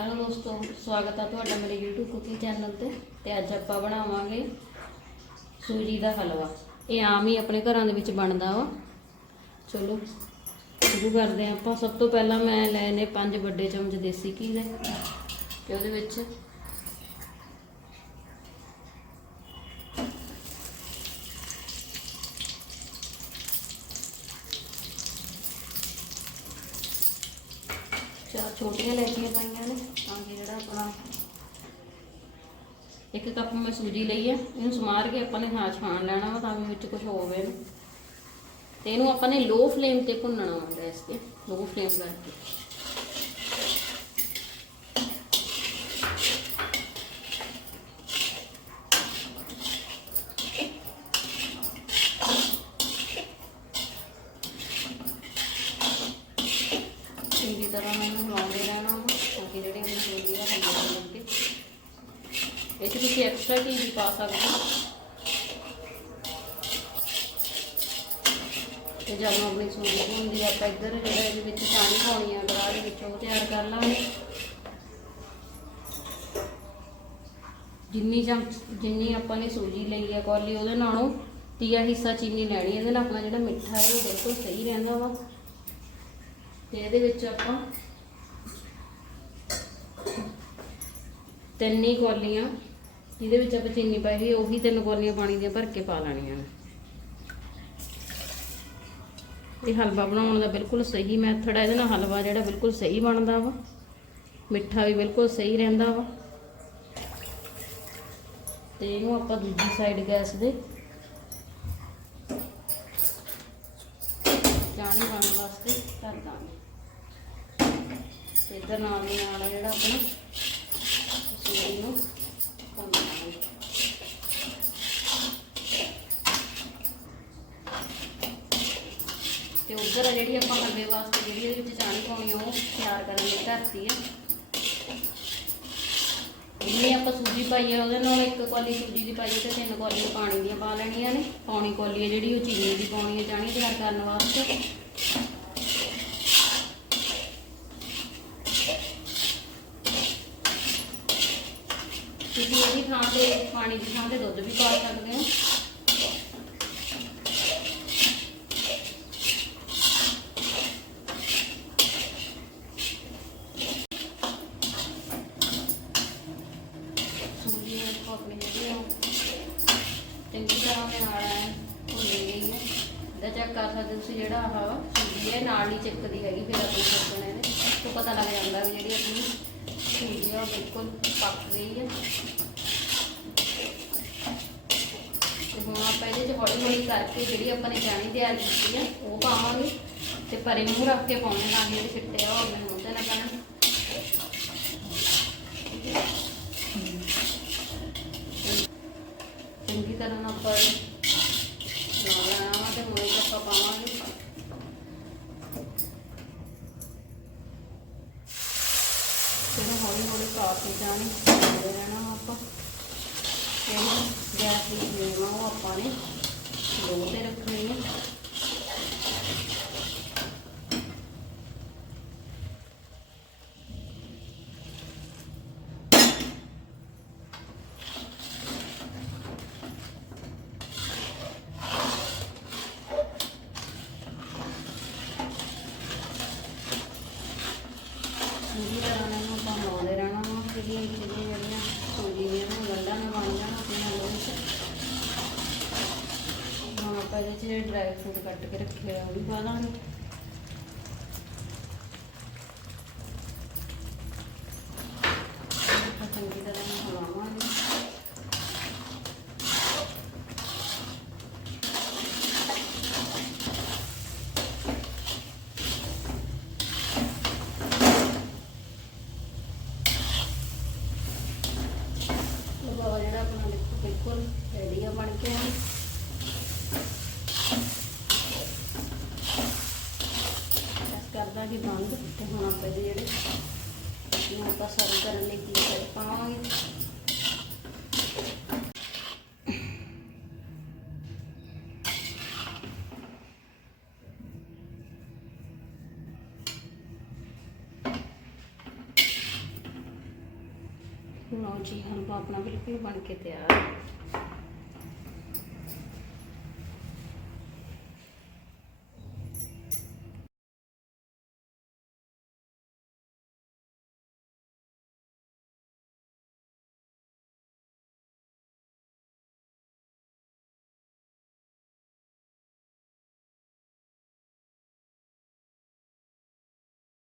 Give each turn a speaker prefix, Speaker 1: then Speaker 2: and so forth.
Speaker 1: Hello ਦੋਸਤੋ, ਸਵਾਗਤ ਹੈ ਤੁਹਾਡਾ ਮੇਰੇ YouTube ਕੁਕਿੰਗ ਚੈਨਲ ਤੇ ਤੇ ਅੱਜ ਆਪਾਂ ਬਣਾਵਾਂਗੇ ਸੂਜੀ ਦਾ ਹਲਵਾ। ਇਹ ਆਮ ਹੀ ਆਪਣੇ ਘਰਾਂ ਦੇ ਵਿੱਚ ਬਣਦਾ ਵਾ। ਚਲੋ, ਸ਼ੁਰੂ ਕਰਦੇ ਹਾਂ ਆਪਾਂ। ਸਭ ਤੋਂ ਪਹਿਲਾਂ ਮੈਂ ਲਏ ਨੇ ਪੰਜ ਵੱਡੇ ਚਮਚ ਦੇਸੀ ਘੀ ਦੇ ਤੇ ਉਹਦੇ ਵਿੱਚ ਚਾਰ ਛੋਟੀਆਂ ਲੈਚੀਆਂ ਪਾਈਆਂ ਨੇ, ਤਾਂ ਕਿ ਜਿਹੜਾ ਆਪਣਾ ਇੱਕ ਕੱਪ ਮੈਂ ਸੂਜੀ ਲਈ ਹੈ ਇਹਨੂੰ ਸਮਾਰ ਕੇ ਆਪਾਂ ਨੇ ਹਾਂ ਛਾਣ ਲੈਣਾ ਵਾ ਤਾਂ ਵੀ ਵਿੱਚ ਕੁਝ ਹੋਵੇ ਨਾ। ਤੇ ਇਹਨੂੰ ਆਪਾਂ ਨੇ ਲੋ ਫਲੇਮ ਤੇ ਭੁੰਨਣਾ ਵਾ ਗੈਸ ਤੇ ਲੋ ਫਲੇਮ ਕਰਕੇ। ਚੰਗੀ ਤਰ੍ਹਾਂ ਮੈਨੂੰ ਇਹਨੂੰ ਹਿਲਾਉਂਦੇ ਰਹਿਣਾ ਵਾ, ਤਾਂ ਕਿ ਜਿਹੜੀ ਆਪਣੀ ਸੂਜੀ ਆ ਹਲਵਾ ਲੱਗੇ ਇਹ 'ਚ ਤੁਸੀਂ ਐਕਸਟਰਾ ਘੀ ਵੀ ਪਾ ਸਕਦੇ ਹੋ? ਤੇ ਜਦੋਂ ਆਪਣੀ ਸੂਜੀ ਹੁੰਦੀ ਆ, ਆਪਾਂ ਇੱਧਰ ਜਿਹੜਾ ਇਹਦੇ ਵਿੱਚ ਪਾਣੀ ਪਾਉਣੀ ਆ ਕੜਾਹ ਦੇ ਵਿੱਚ ਉਹ ਤਿਆਰ ਕਰ ਲਾਂਗੇ। ਜਿੰਨੀ ਚਮ ਜਿੰਨੀ ਆਪਾਂ ਨੇ ਸੂਜੀ ਲਈ ਆ, ਕੌਲੀ, ਉਹਦੇ ਨਾਲੋਂ ਤੀਆ ਹਿੱਸਾ ਚੀਨੀ ਲੈਣੀ ਇਹਦੇ ਨਾਲ ਆਪਣਾ ਜਿਹੜਾ ਮਿੱਠਾ ਹੈ, ਉਹ ਬਿਲਕੁਲ ਸਹੀ ਰਹਿੰਦਾ ਵਾ। ਤੇ ਇਹਦੇ ਵਿੱਚ ਆਪਾਂ ਤਿੰਨ ਹੀ ਕੌਲੀਆਂ, ਜਿਹਦੇ ਵਿੱਚ ਆਪਾਂ ਚੀਨੀ ਪਾਈ ਸੀ ਉਹੀ ਤਿੰਨ ਕੌਲੀਆਂ ਪਾਣੀ ਦੀਆਂ ਭਰ ਕੇ ਪਾ ਲੈਣੀਆਂ ਨੇ। ਇਹ ਹਲਵਾ ਬਣਾਉਣ ਦਾ ਬਿਲਕੁਲ ਸਹੀ ਮੈਥਡ ਹੈ ਇਹਦੇ ਨਾਲ ਹਲਵਾ ਜਿਹੜਾ ਬਿਲਕੁਲ ਸਹੀ ਬਣਦਾ ਵਾ, ਮਿੱਠਾ ਵੀ ਬਿਲਕੁਲ ਸਹੀ ਰਹਿੰਦਾ ਵਾ। ਤੇ ਇਹਨੂੰ ਆਪਾਂ ਦੂਜੀ ਸਾਈਡ ਗੈਸ ਦੇ ਚਾਣੀ ਬਣਨ ਵਾਸਤੇ ਦਾਂਗੇ ਤੇ ਇੱਧਰ ਨਾਲ ਦੀ ਨਾਲ ਜਿਹੜਾ ਆਪਣਾ ਸੂਜੀ ਨੂੰ ਭੁੰਨ ਲਾਂਗੇ ਤੇ ਉਧਰ ਜਿਹੜੀ ਆਪਾਂ ਹਲਵੇ ਵਾਸਤੇ ਜਿਹੜੀ ਇਹਦੇ ਵਿੱਚ ਚਾਣੀ ਪਾਉਣੀ, ਉਹ ਤਿਆਰ ਕਰਨ ਲਈ ਧਰਤੀ ਆ। ਜਿੰਨੀ ਆਪਾਂ ਸੂਜੀ ਪਾਈ ਆ, ਉਹਦੇ ਨਾਲ ਇੱਕ ਕੋਲੀ ਸੂਜੀ ਦੀ ਪਾਈ ਆ ਤੇ ਤਿੰਨ ਕੋਲੀ ਪਾਣੀ ਦੀਆਂ ਪਾ ਲੈਣੀਆਂ ਨੇ। ਪੌਣੀ ਕੋਲੀ ਹੈ ਜਿਹੜੀ, ਉਹ ਚੀਨੀ ਦੀ ਪਾਉਣੀ ਹੈ ਚਾਣੀ ਤਿਆਰ ਕਰਨ ਵਾਸਤੇ। ਤੁਸੀਂ ਇਹਦੀ ਥਾਂ ਤੇ ਪਾਣੀ ਦੀ ਥਾਂ ਤੇ ਦੁੱਧ ਵੀ ਪਾ ਸਕਦੇ ਹੋ। ਚੰਗੀ ਤਰ੍ਹਾਂ ਨਾਲ ਐਨ ਗਈ ਹੈ। ਇਹਦਾ ਚੈੱਕ ਕਰ ਸਕਦੇ ਹੋ ਤੁਸੀਂ ਜਿਹੜਾ ਆਹ ਵਾ ਸੂਜੀ ਹੈ, ਨਾਲ ਹੀ ਚੱਕਦੀ ਹੈਗੀ, ਫਿਰ ਆਪਣੇ ਸੋਚਣੇ ਨੇ। ਤੋਂ ਪਤਾ ਲੱਗ ਜਾਂਦਾ ਵੀ ਜਿਹੜੀ ਆਪਣੀ ਸੂਜੀ ਆ ਉਹ ਬਿਲਕੁਲ ਪੱਕ ਗਈ ਹੈ ਤੇ ਹੁਣ ਆਪਾਂ ਇਹਦੇ ਕਰਕੇ ਜਿਹੜੀ ਆਪਾਂ ਨੇ ਚਾਣੀ ਤਿਆਰ ਕੀਤੀ ਹੈ ਉਹ ਪਾਵਾਂਗੇ ਤੇ ਪਰੇ ਮੂੰਹ ਰੱਖ ਕੇ ਪਾਉਣੇ ਨਾਲ ਜਿਹੜੇ ਛਿੱਟੇ ਆ ਉਹ ਆਪਣੇ ਮੂੰਹ ਨਾ ਪੈਣ। ਚੰਗੀ ਤਰ੍ਹਾਂ ਨਾਲ ਆਪਾਂ ਲਾ ਤੇ ਹੁਣ ਆਪਾਂ ਪਾਵਾਂਗੇ। ਫਿਰ ਹੌਲੀ ਹੌਲੀ ਪਾ ਕੇ ਜਾਣੀ, ਰਹਿਣਾ ਵਾ ਆਪਾਂ। ਫਿਰ ਗੈਸ ਦੀ ਫਲੇਮ ਆ, ਉਹ ਆਪਾਂ ਨੇ ਲੋ ਤੇ ਰੱਖਣੀ ਹੈ ਪੂਰੀ ਤਰ੍ਹਾਂ ਨਾਲ ਇਹਨੂੰ ਆਪਾਂ ਲਾਉਂਦੇ ਰਹਿਣਾ ਵਾ ਜਿਹੜੀਆਂ ਜਿਹੜੀਆਂ ਜਿਹੜੀਆਂ ਸੂਜੀ ਦੀਆਂ ਨੂੰ ਗੰਢਾਂ ਨੇ ਬਣ ਜਾਣਾ ਆਪਣੇ ਨਾਲ ਵਿੱਚ ਹੁਣ ਆਪਾਂ ਇਹਦੇ 'ਚ ਡਰਾਈ ਫਰੂਟ ਕੱਟ ਕੇ ਰੱਖੇ ਆ ਉਹ ਵੀ ਪਾ ਦਾਂਗੇ ਆਪਾਂ ਚੰਗੀ ਤਰ੍ਹਾਂ ਨਾਲ ਹਿਲਾਵਾਂਗੇ ਲਗਾਵਾ ਜਿਹੜਾ ਆਪਣਾ ਦੇਖੋ ਬਿਲਕੁਲ ਰੈਡੀ ਆ ਬਣ ਕੇ ਬਸ ਬੰਦ ਤੇ ਹੁਣ ਆਪਾਂ ਇਹਦੇ ਜਿਹੜੇ ਇਹਨੂੰ ਆਪਾਂ ਸਰਵ ਕਰਨ ਲਈ ਕੀ ਕਰ ਪਾਵਾਂਗੇ। ਲਓ ਜੀ ਹਲਵਾ ਆਪਣਾ ਬਿਲਕੁਲ ਬਣ ਕੇ ਤਿਆਰ। ਹੈ